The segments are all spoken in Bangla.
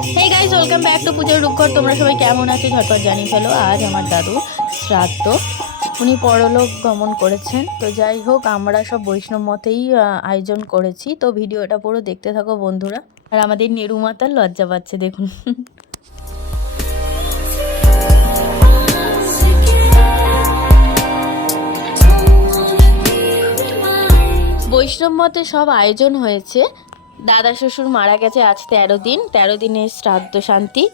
Hey guys welcome back to पूजार रूपघर। তোমরা সবাই কেমন আছো ঝটপট জানিয়ে ফেলো। আজ আমার দাদু শ্রাদ্ধ, উনি পরলোক গমন করেছেন। তো যাই হোক, আমরা সব বৈষ্ণব মতেই আয়োজন করেছি। তো ভিডিওটা পুরো দেখতে থাকো বন্ধুরা। আর আমাদের নেরু মাতার লজ্জা পাচ্ছে দেখুন। বৈষ্ণব মতে সব আয়োজন হয়েছে। দাদা শ্বশুর মারা গেছে আজ 13 দিনের শ্রাদ্ধ শান্তি।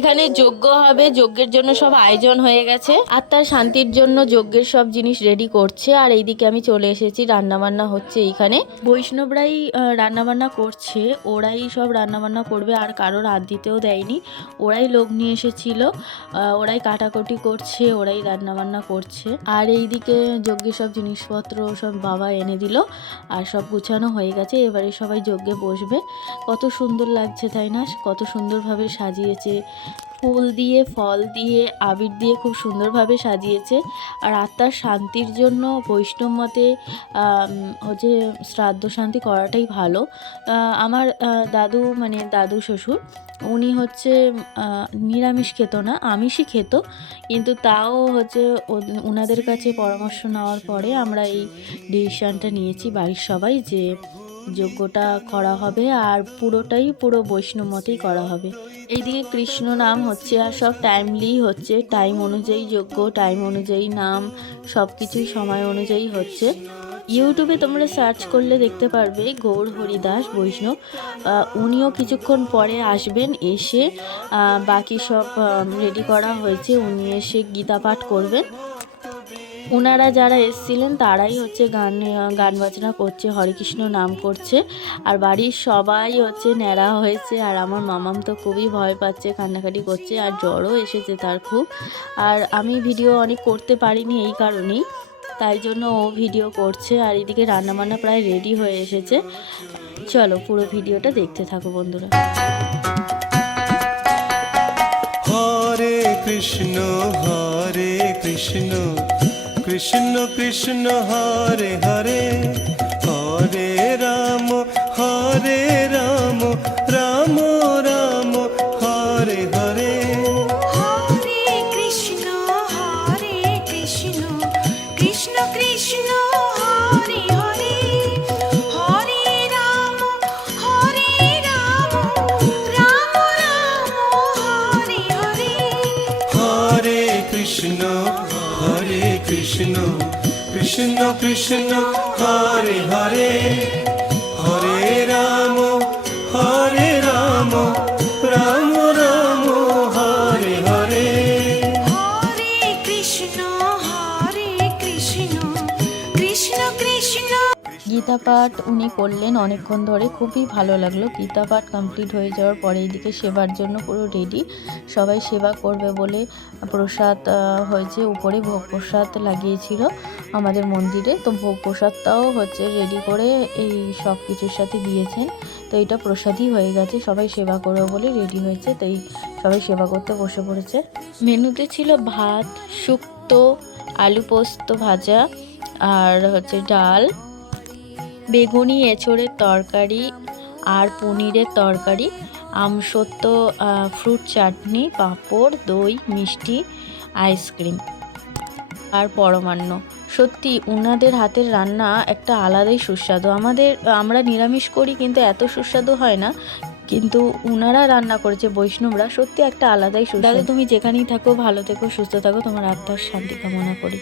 এখানে যজ্ঞ হবে, যজ্ঞের জন্য সব আয়োজন হয়ে গেছে। আত্মার শান্তির জন্য যজ্ঞের সব জিনিস রেডি করছে। আর এইদিকে আমি চলে এসেছি, রান্নাবান্না হচ্ছে এইখানে। বৈষ্ণবরাই রান্নাবান্না করছে, ওরাই সব রান্নাবান্না করবে, আর কারোর হাত দিতেও দেয়নি। ওরাই লোক নিয়ে এসেছিল, ওরাই কাটাকুটি করছে, ওরাই রান্নাবান্না করছে। আর এইদিকে যজ্ঞের সব জিনিসপত্র সব বাবা এনে দিল, আর সব গুছানো হয়ে গেছে। এবারে সবাই যজ্ঞে বসবে। কত সুন্দর লাগছে তাই না? কত সুন্দরভাবে সাজিয়েছে, ফুল দিয়ে, ফল দিয়ে, আবির দিয়ে খুব সুন্দরভাবে সাজিয়েছে। আর আত্মার শান্তির জন্য বৈষ্ণব মতে হচ্ছে শ্রাদ্ধ শান্তি করাটাই ভালো। আমার দাদু মানে দাদু শ্বশুর, উনি হচ্ছে নিরামিষ খেত না, আমিষই খেত, কিন্তু তাও হচ্ছে ওনাদের কাছে পরামর্শ নেওয়ার পরে আমরা এই ডিসিশানটা নিয়েছি বাড়ির সবাই যে যজ্ঞটা করা হবে, আর পুরো বৈষ্ণব মতেই করা হবে। এইদিকে কৃষ্ণ নাম হচ্ছে, আর সব টাইমলি হচ্ছে, টাইম অনুযায়ী যজ্ঞ, টাইম অনুযায়ী নাম, সব কিছুই সময় অনুযায়ী হচ্ছে। ইউটিউবে তোমরা সার্চ করলে দেখতে পারবে গৌর হরিদাস বৈষ্ণব, উনিও কিছুক্ষণ পরে আসবেন। এসে বাকি সব রেডি করা হয়েছে, উনি এসে গীতা পাঠ করবেন। ওনারা যারা এসেছিলেন তারাই হচ্ছে গান বাজনা করছে, হরেকৃষ্ণ নাম করছে, আর বাড়ির সবাই হচ্ছে ন্যাড়া হয়েছে। আর আমার মামাম তো খুবই ভয় পাচ্ছে, কান্নাকাটি করছে, আর জ্বরও এসেছে তার খুব। আর আমি ভিডিও অনেক করতে পারিনি এই কারণেই, তাই জন্য ও ভিডিও করছে। আর এদিকে রান্নাবান্না প্রায় রেডি হয়ে এসেছে। চলো পুরো ভিডিওটা দেখতে থাকো বন্ধুরা। হরে কৃষ্ণ কৃষ্ণ কৃষ্ণ হরে হরে, হরে রাম রাম রাম হরে হরে। হরে কৃষ্ণ কৃষ্ণ কৃষ্ণ হরে হরে, হরে রাম রাম রাম হরে হরে। হরে কৃষ্ণ কৃষ্ণ কৃষ্ণ হরে হরে, হরে রাম রাম রাম হরে হরে। হরে কৃষ্ণ কৃষ্ণ কৃষ্ণ। গীতা পাঠ উনি করলেন অনেকক্ষণ ধরে, খুবই ভালো লাগলো। গীতা পাঠ কমপ্লিট হয়ে যাওয়ার পরে এইদিকে সেবার জন্য পুরো রেডি, সবাই সেবা করবে বলে প্রসাদ হয়েছে। উপরে ভোগ প্রসাদ লাগিয়েছিল আমাদের মন্দিরে, তো ভোগ প্রসাদটাও হচ্ছে রেডি করে এই সব কিছুর সাথে দিয়েছেন। তো এটা প্রসাদই হয়ে গেছে, সবাই সেবা করবে বলে রেডি হয়েছে, তাই সবাই সেবা করতে বসে পড়েছে। মেনুতে ছিল ভাত, শুক্তো, আলু পোস্ত ভাজা, আর হচ্ছে ডাল, বেগুনি এঁচোড়ের তরকারি, আর পনিরের তরকারি, আমসত্ত্ব, ফ্রুট চাটনি, পাঁপড়, দই, মিষ্টি, আইসক্রিম, আর পরমান্ন। সত্যি ওনাদের হাতের রান্না একটা আলাদাই সুস্বাদু। আমরা নিরামিষ করি কিন্তু এত সুস্বাদু হয় না, কিন্তু ওনারা রান্না করেছে বৈষ্ণবরা, সত্যি একটা আলাদাই সুস্বাদু। তুমি যেখানেই থাকো ভালো থেকো, সুস্থ থাকো, তোমার আত্মার শান্তি কামনা করি।